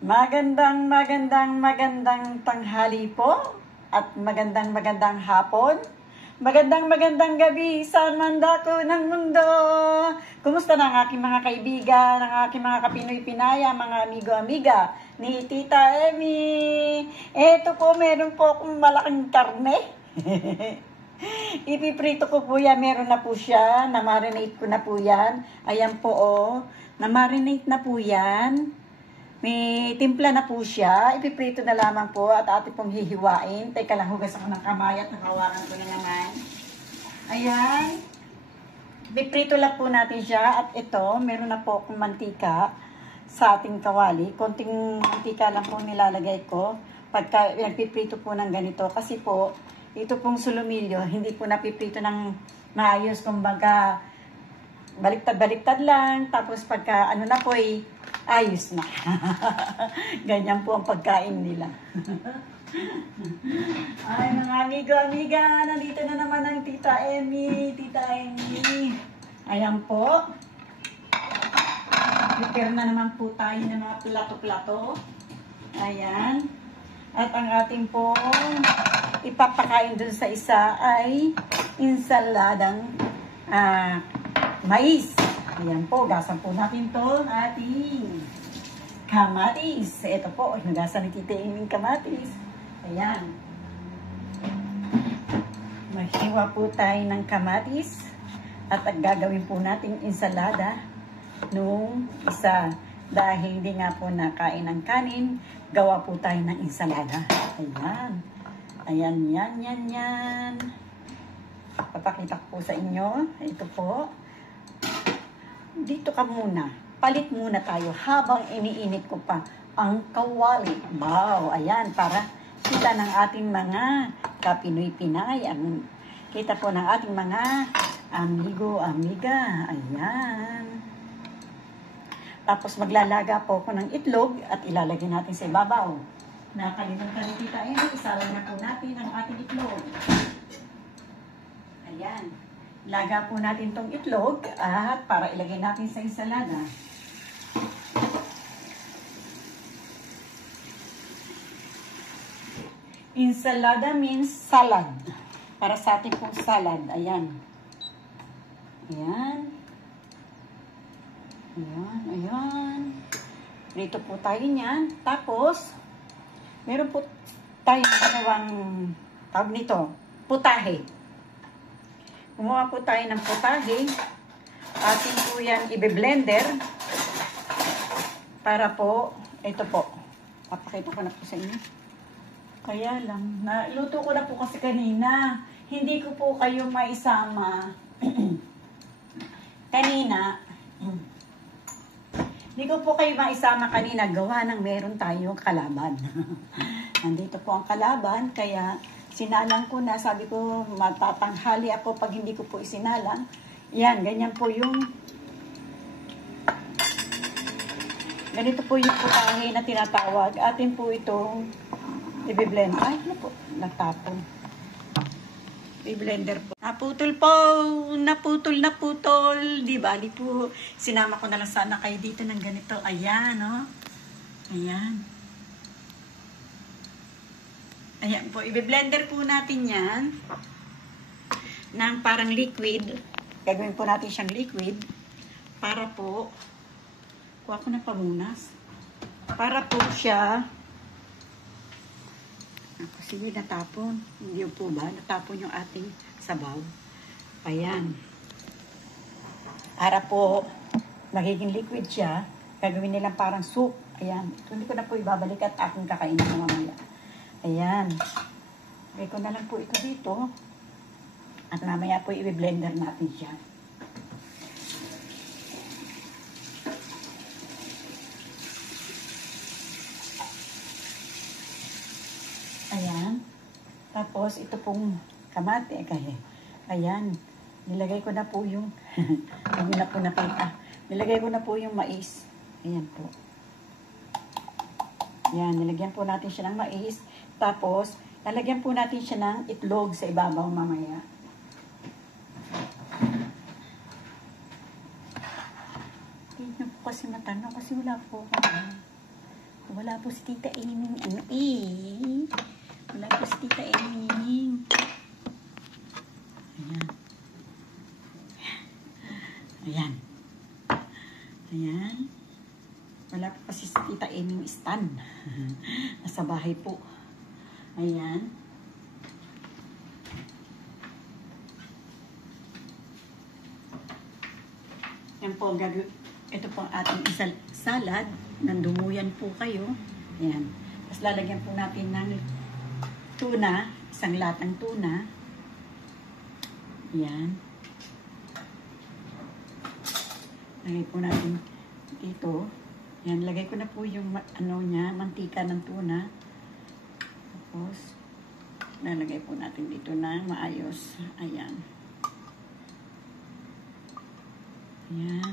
Magandang tanghali po at magandang hapon. Magandang gabi sa mandako ng mundo. Kumusta na ang aking mga kaibigan, ang aking mga kapinoy-pinaya, mga amigo-amiga ni Tita Emmy? Eto po, meron po akong malaking karne. Ipiprito ko po yan. Meron na po siya. Na-marinate ko na po yan. Ayan po, oh. Na-marinate na po yan. May timpla na po siya. Ipiprito na lamang po at ating pong hihiwain. Teka lang, hugas ako ng kamay at nakawakan ko na naman. Ayan. Ipiprito lang po natin siya. At ito, meron na po akong mantika sa ating kawali. Konting mantika lang po nilalagay ko pagka ipiprito po ng ganito. Kasi po, ito pong sulumilyo, hindi po napiprito ng maayos. Kumbaga, baliktad lang. Tapos pagka ano na po ayos na. Ganyan po ang pagkain nila. Ay, mga amigo-amiga, nandito na naman ang Tita Emmy. Ayan po. Prepare na naman po tayo ng mga plato-plato. Ayan. At ang ating po ipapakain dun sa isa ay insaladang mais. Ayan po, gasan po natin to ating kamatis. Ito po, nagasan ni Tita Emmy kamatis. Ayan. Maghiwa po tayo ng kamatis at gagawin po nating insalada nung isa. Dahil hindi nga po nakain ng kanin, gawa po tayo ng insalada. Ayan. Ayan, yan. Papakita ko po sa inyo. Ito po. Dito ka muna. Palit muna tayo habang iniinit ko pa ang kawali. Wow, ayan, para kita ng ating mga kapinoy-pinay. Kita po ng ating mga amigo-amiga. Ayan. Tapos maglalaga po ako ng itlog at ilalagay natin sa ibabaw. Nakalimutan ni Tita Emmy, isaway na po natin ang ating itlog. Ayan. Laga po natin tong itlog at para ilagay natin sa ensalada. Ensalada means salad. Para sa ating pong salad. Ayan. Ayan. Dito po tayo niyan. Tapos, meron po tayong ginawang tawag nito, putahe. Gumawa po tayo ng putahe. Atin po yan i-blender para po, ito po, papakita ko na po sa inyo. Kaya lang, naluto ko na po kasi kanina. Hindi ko po kayo maisama. Hindi ko po kayo maisama kanina. Gawa ng meron tayong kalaban. Nandito po ang kalaban, kaya sinalang ko na, sabi ko, matatanghali ako pag hindi ko po isinalang. Yan, ganyan po yung, ganito po yung putahe na tinatawag. Atin po itong i-blend. Ay, ano po, natapon. I-blender po. Naputol. Di bali po, sinama ko na lang sana kayo dito ng ganito. Ayan, oh. Ayan. Ayan po, i-blender po natin yan ng parang liquid. Gagawin po natin siyang liquid para po, kuha ko na pamunas, para po siya, sige, natapon. Hindi po ba? Natapon yung ating sabaw. Ayan. Para po, magiging liquid siya, gagawin nilang parang soup. Ayan. Hindi ko na po ibabalik at aking kakainin na mamaya. Ayan. Lagay ko na lang po ito dito. At mamaya po i-blender natin siya. Ayan. Tapos ito pong kamate. Ayan. Nilagay ko na po yung nilagay ko na po yung mais. Ayan po. Ayan. Nilagyan po natin siya ng mais. Tapos, lalagyan po natin siya ng itlog sa ibabaw mamaya. Hindi niyo po kasi matanong kasi wala po ako. wala po si Tita Aming. Ano eh? Wala po si Tita Aming. Ayan. Ayan. Ayan. Wala po kasi si Tita Aming stand. Nasa bahay po. Ayan. Yan po, ito po ang ating salad. Nandumuyan po kayo. Ayan. Tapos lalagyan po natin ng tuna. Isang latang tuna. Ayan. Lagay po natin dito. Ayan, lagay ko na po yung mantika ng tuna. Tapos, lalagay po natin dito na maayos. Ayan. Ayan.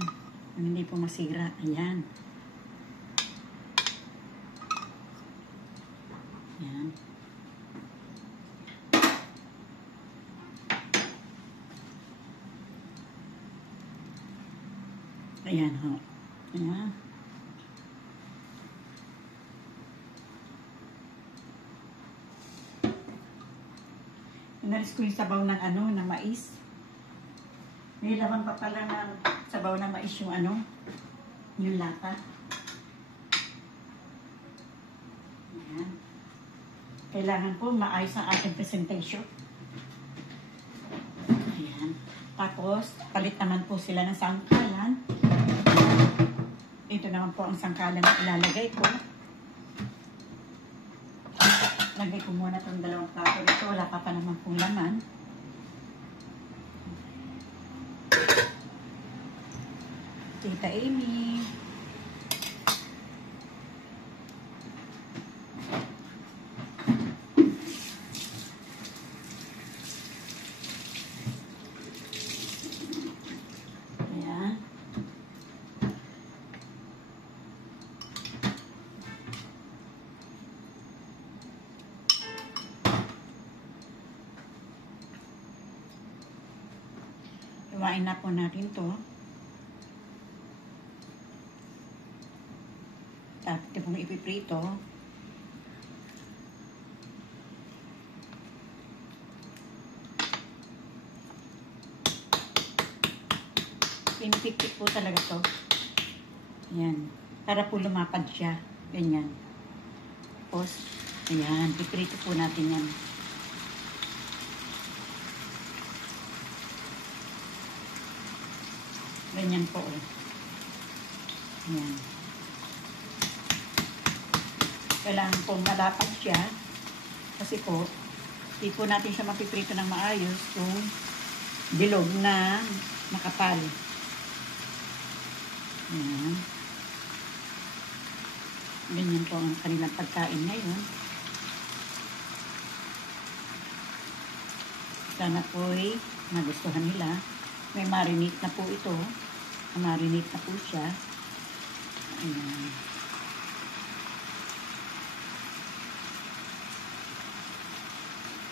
Hindi po masira. Ayan. Ayan. Ayan ho. Ayan. Inalis ko yung sabaw ng ng mais. May laman pa pala ng sabaw ng mais yung yung lata. Ayan. Kailangan po maayos ang ating presentation. Ayan. Tapos, palit naman po sila ng sangkalan. Ito naman po ang sangkalan na ilalagay ko. Lagay ko muna itong dalawang plato dito. Wala pa naman pong laman. Tita Amy. Ayan. Iwain na po natin to. Tapos ito pong ipiprito. Pinipikit po talaga to. Ayan. Para po lumapad siya. Ganyan. Tapos, ayan. Piprito po natin yan. Ganyan po. Ayan. Kailangan po malapad siya. Kasi po, hindi po natin siya mapiprito ng maayos kung bilog na makapal. Ayan. Ganyan po ang kanilang pagkain ngayon. Sana po'y magustuhan nila. May marinate na po ito. Marinate na po siya. Ayan.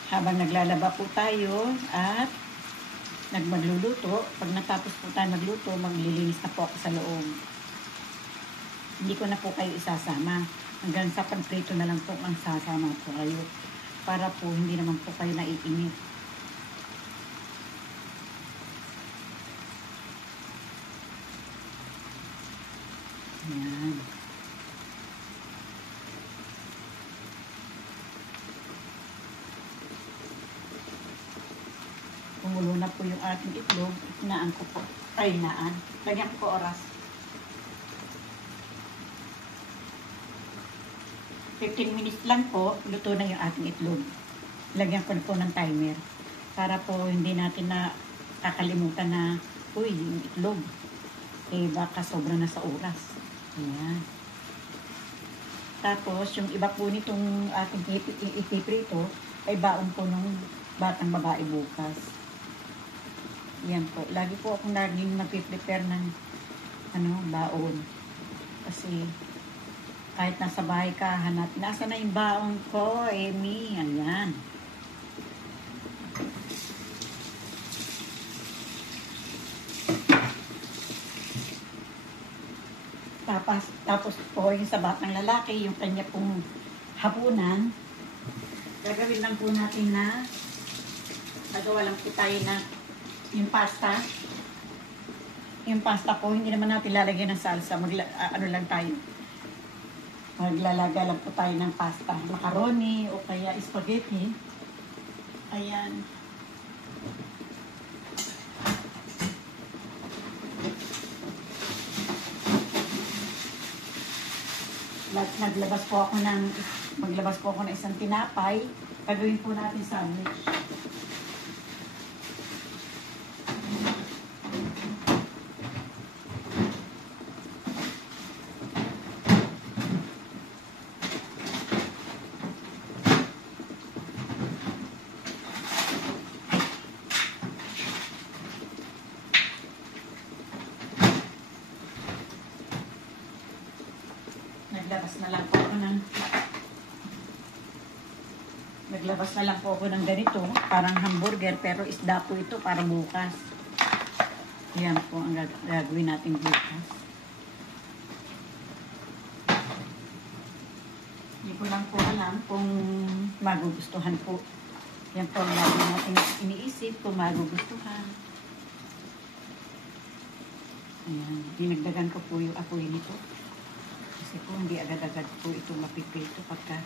Habang naglalaba po tayo at magluluto, pag natapos po tayo magluto, maglilinis na po ako sa loob. Hindi ko na po kayo isasama. Hanggang sa pagprito na lang po ang sasama po kayo. Para po hindi naman po kayo naiinit. Ayan. Kumulo na po yung ating itlog. Inaan ko po. Ay, inaan. Lagyan ko po oras. 15 minutes lang po, luto na yung ating itlog. Lagyan ko na po ng timer. Para po hindi natin na kakalimutan na, uy, yung itlog. Eh, baka sobra na sa oras. Ayan. Tapos, yung iba po nitong ating ipiprito, ay baon po ng batang babae bukas. Yan po. Lagi po akong naging nag-prepare ng baon. Kasi kahit nasa bahay ka, hanap. Nasa na yung baon ko, Amy? Ayan. Tapos po, po, yung sa batang lalaki, yung kanya pong hapunan. Gagawin lang po natin na nagawa lang po tayo na yung pasta. Yung pasta po, hindi naman natin lalagyan ng salsa. Ano lang tayo. Maglalaga lang po tayo ng pasta. Macaroni o kaya spaghetti. Ayan. Maglabas po ako ng isang tinapay. Gagawin po natin sandwich. Naglabas na lang po ako ng ganito, parang hamburger, pero isda po ito para bukas. Yan po ang gagawin natin bukas. Hindi ko lang po alam kung magugustuhan po. Yan po ang gagawin natin iniisip kung magugustuhan. Ayan, dinagdagan ko po yung apoy nito. Kasi po hindi agad-agad po ito mapipito pagka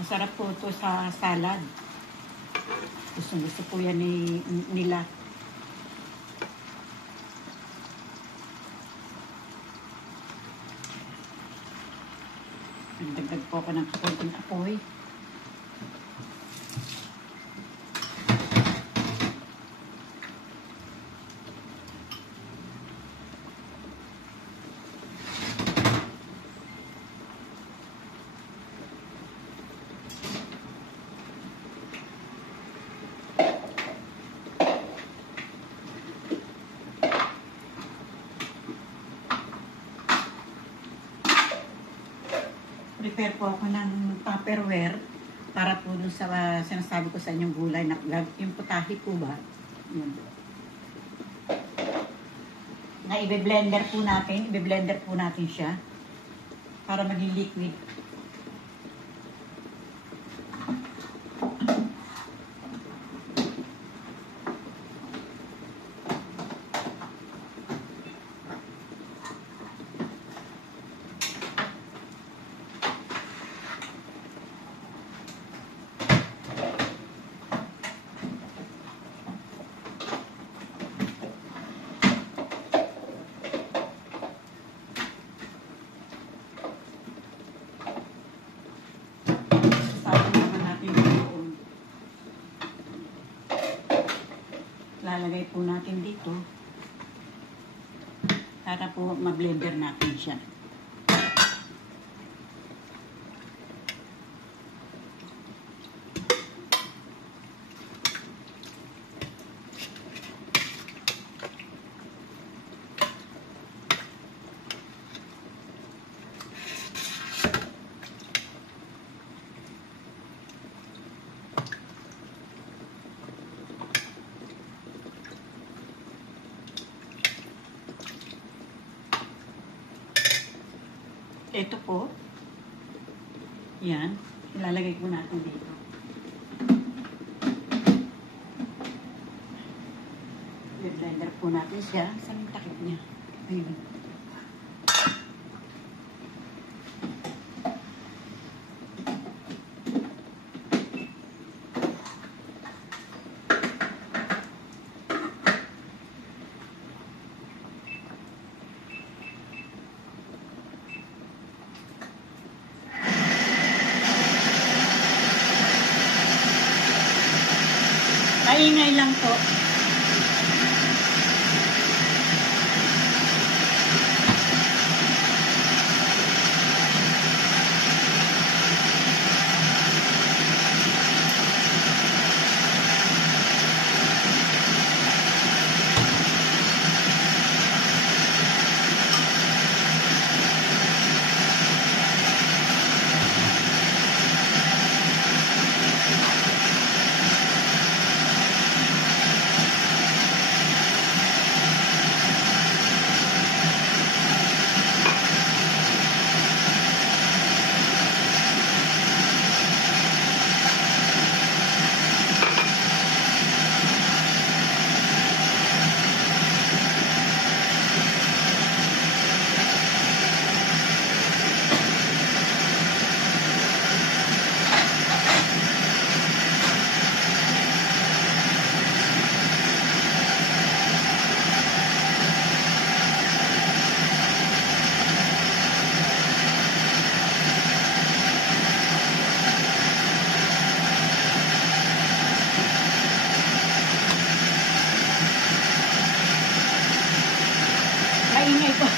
masarap po ito sa salad. Gusto po yan nila. Nagdagdag po ako ng konting apoy. Prepare po ako ng Tupperware para po dun sa sinasabi ko sa inyong gulay na yung putahe po ba? Yun. Na i-blender po natin siya para maging liquid. Lalagay po natin dito para po ma-blender natin siya. Ito po. Yan. Ilalagay po natin dito. I-blender po natin siya. Saan yung takip niya? Ayun. Maingay lang po. maingay po.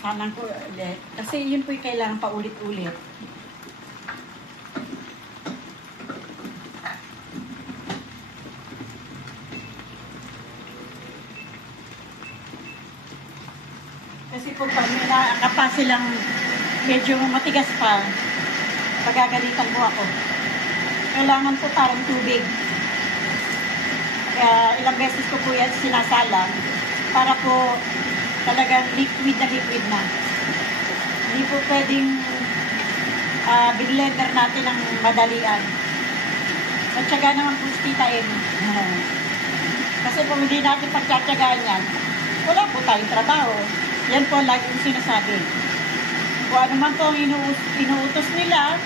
Kanan po ulit. Kasi yun po yung kailangan paulit-ulit. Kasi po pag may nakakapa silang medyo matigas pa, pagagalitan po ako. Kailangan po parang tubig. Kaya ilang beses ko po yan sinasalang para po talagang liquid na. Hindi po pwedeng blender natin ng madalian. Matyaga naman po stitain. Kasi kung hindi natin pagtsatsagaan yan, wala po tayong trabaho. Yan po lagi yung sinasabi. Kung ano man po ang inuutos nila,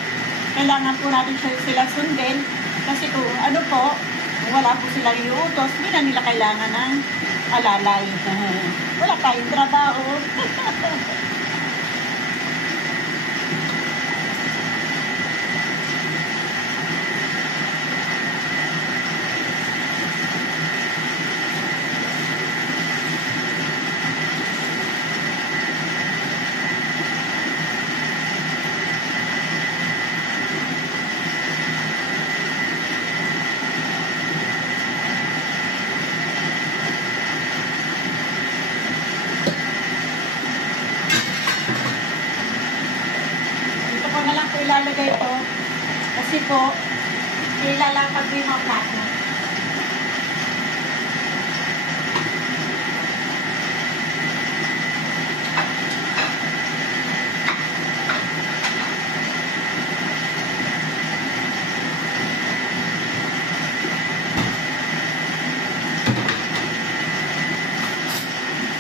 kailangan po natin sila sundin. Kasi kung ano po, kung wala po silang iuutos, hindi na nila kailangan ng alalay. Wala tayong trabaho. Ilalagay ito kasi po ilalapag ko yung mga plato.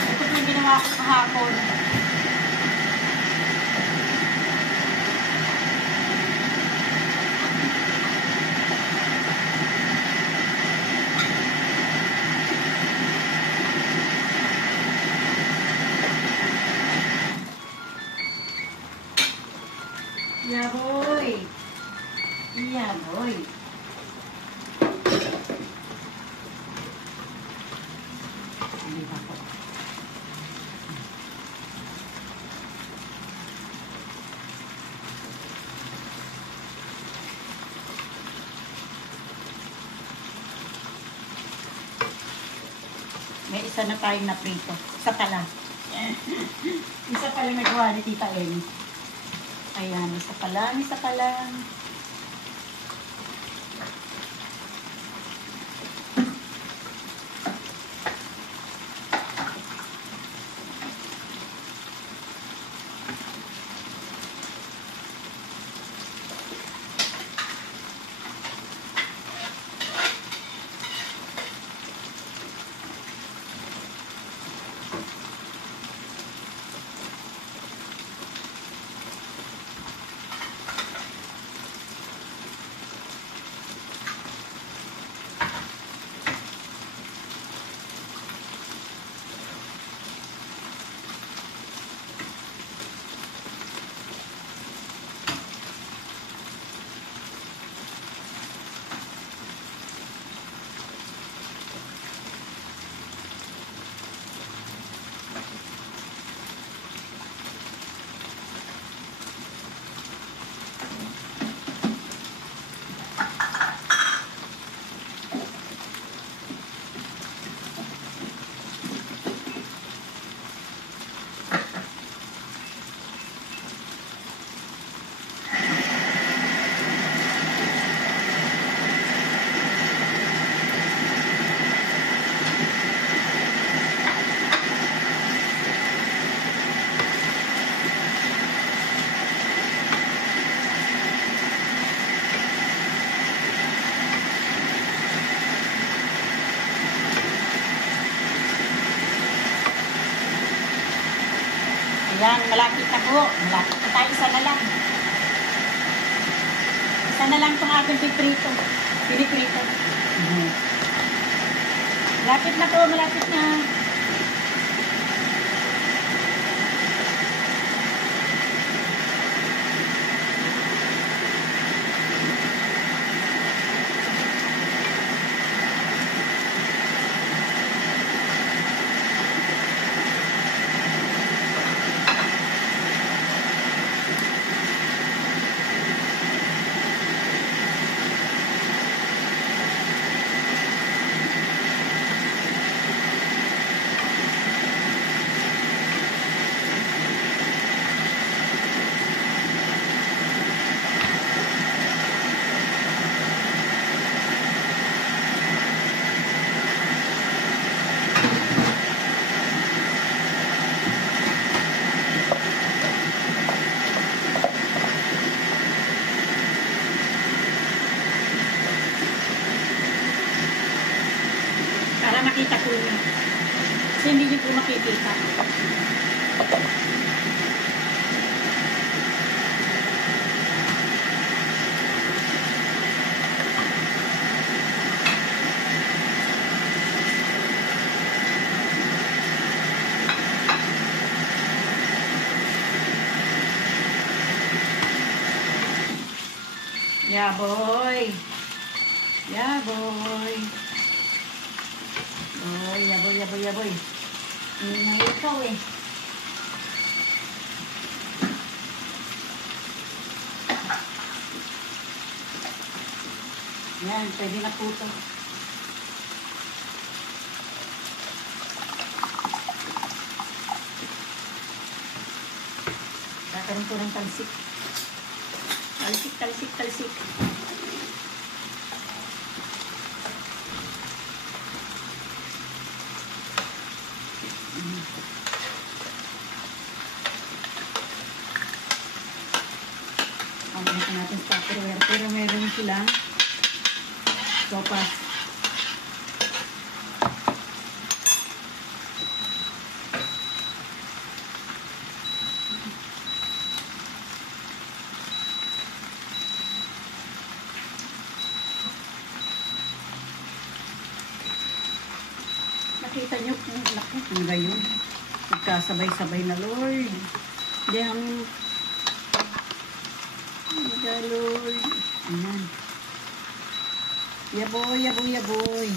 Ito po yung ginawa ko kahapon. Yaboy. Yaboy. May isa na tayong naprito. Isa pala. Isa pala nagawa ni Tita Amy. Ayan, isa pala, isa pala. Ayan, malapit na po. Malapit na tayo. Isa na lang. Isa na lang itong ating piprito. Piniprito. Malapit na po. Malapit na. Para makita po niyo. Kasi hindi niyo po makikita. Yeah, boy. Yeah, boy. Boy, yaboy, yaboy, yaboy. Ingay ikaw eh. Yan, pwede na po ito. Kakaroon ko ng talsik. Talsik, talsik, talsik. Pagkakas natin sa tupperware. Pero meron silang sopas. Nakita nyo kung laki. Ang gayon. Nagkasabay-sabay na, Lord. Hindi namin Lord. Ayan. Yaboy, yaboy, yaboy.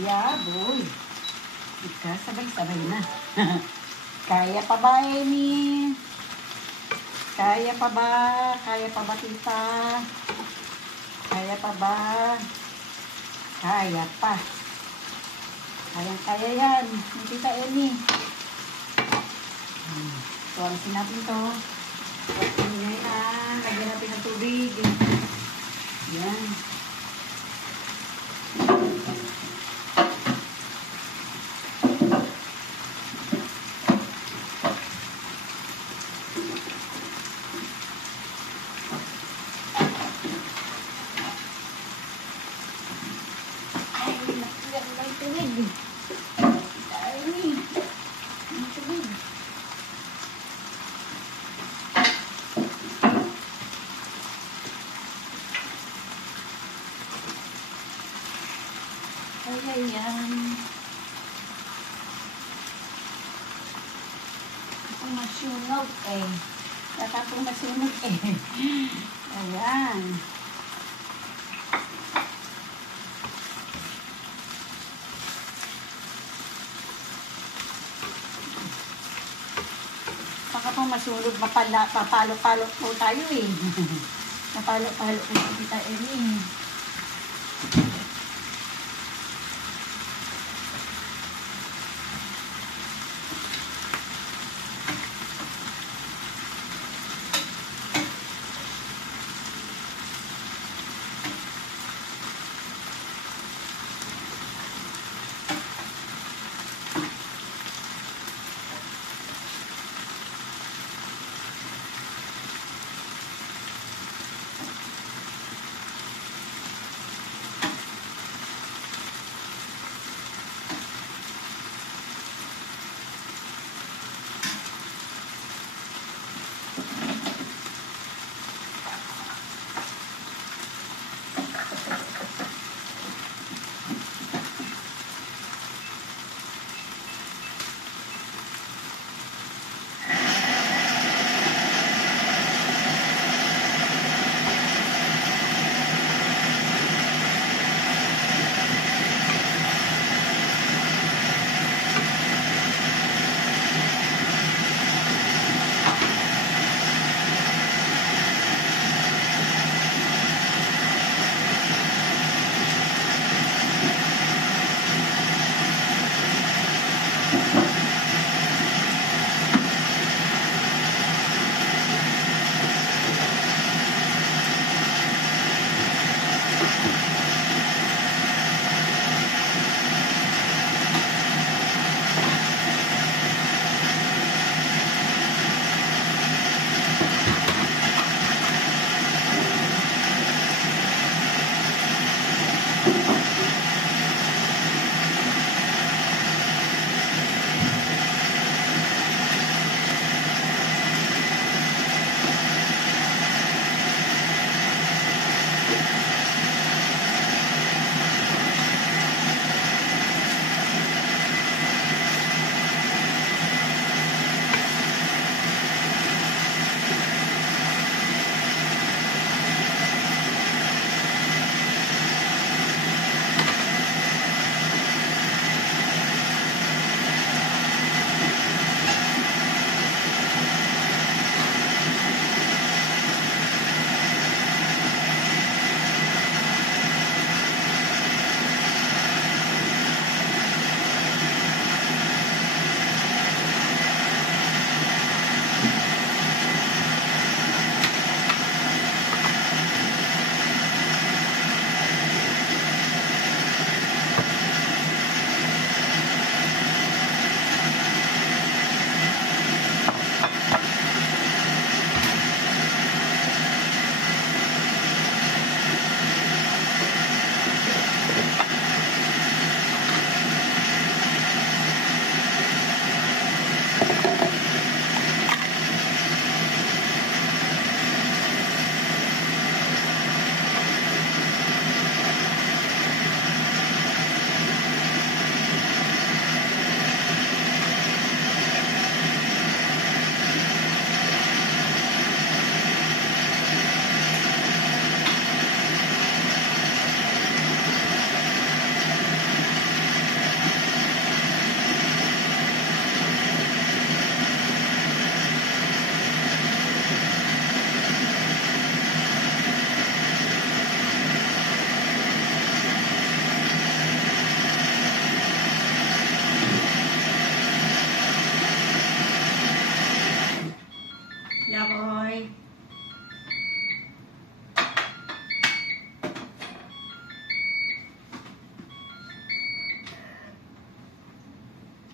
Yaboy. Nagkasabay-sabay na. Kaya pa ba, Amy? Kaya pa ba? Kaya pa ba, tita? Kaya pa ba? Kaya pa. Kaya yan. Hindi ka, Emi. Tuwalisin natin to. Tuwalisin nyo yan. Lagyan natin ng tubig. Yan. Ayan. Ang masunog eh. Tatapong masunog eh. Ayan. Baka po masunog, papalo-palo po tayo eh. Papalo-palo po kita eh.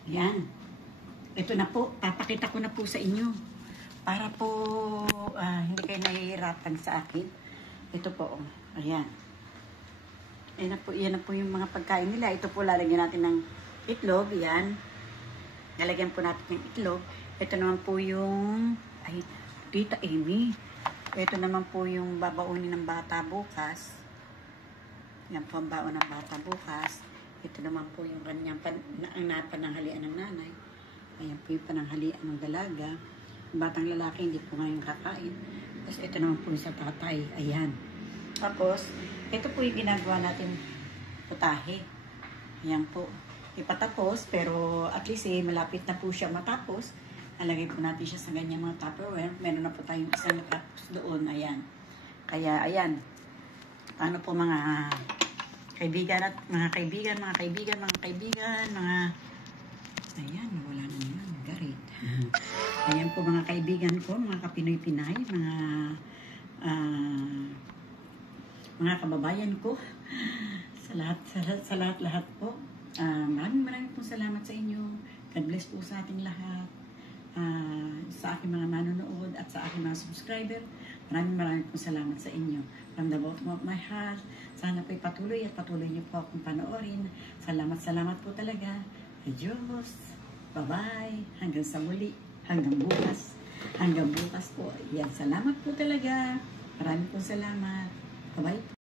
Yan. Ito na po, papakita ko na po sa inyo. Para po hindi kayo nahihirapan sa akin. Ito po, ayan. Yan na po yung mga pagkain nila. Ito po, lalagyan natin ng itlog. Yan. Lalagyan po natin ng itlog. Ito naman po yung, ay, Tita Amy. Ito naman po yung babaunin ng bata bukas. Yan po ang baon ng bata bukas. Ito naman po yung kanyang pananghalian ng nanay. Ayan po yung pananghalian ng dalaga. Yung batang lalaki hindi po ngayon kakain. Tapos ito naman po yung sa tatay. Ayan. Tapos, ito po yung ginagawa natin putahe. Ayan po. Ipatapos, pero at least malapit na po siya matapos. Nalagay po natin siya sa ganyan mga Tupperware. Meron na po tayong isang natapos doon. Ayan. Kaya, ayan. Ano po mga kaibigan at mga kaibigan, ayan, wala na yun. Garit. Ayan po mga kaibigan ko, mga kapinoy-pinay, mga kababayan ko. Sa lahat po. Maraming pong salamat sa inyo. God bless po sa ating lahat. Sa aking mga manonood at sa aking mga subscriber. Maraming pong salamat sa inyo. From the bottom of my heart, sana po'y patuloy niyo po akong panoorin. Salamat po talaga. Adios. Bye-bye. Hanggang sa muli. Hanggang bukas. Hanggang bukas po. Yan. Salamat po talaga. Maraming pong salamat. Bye-bye po.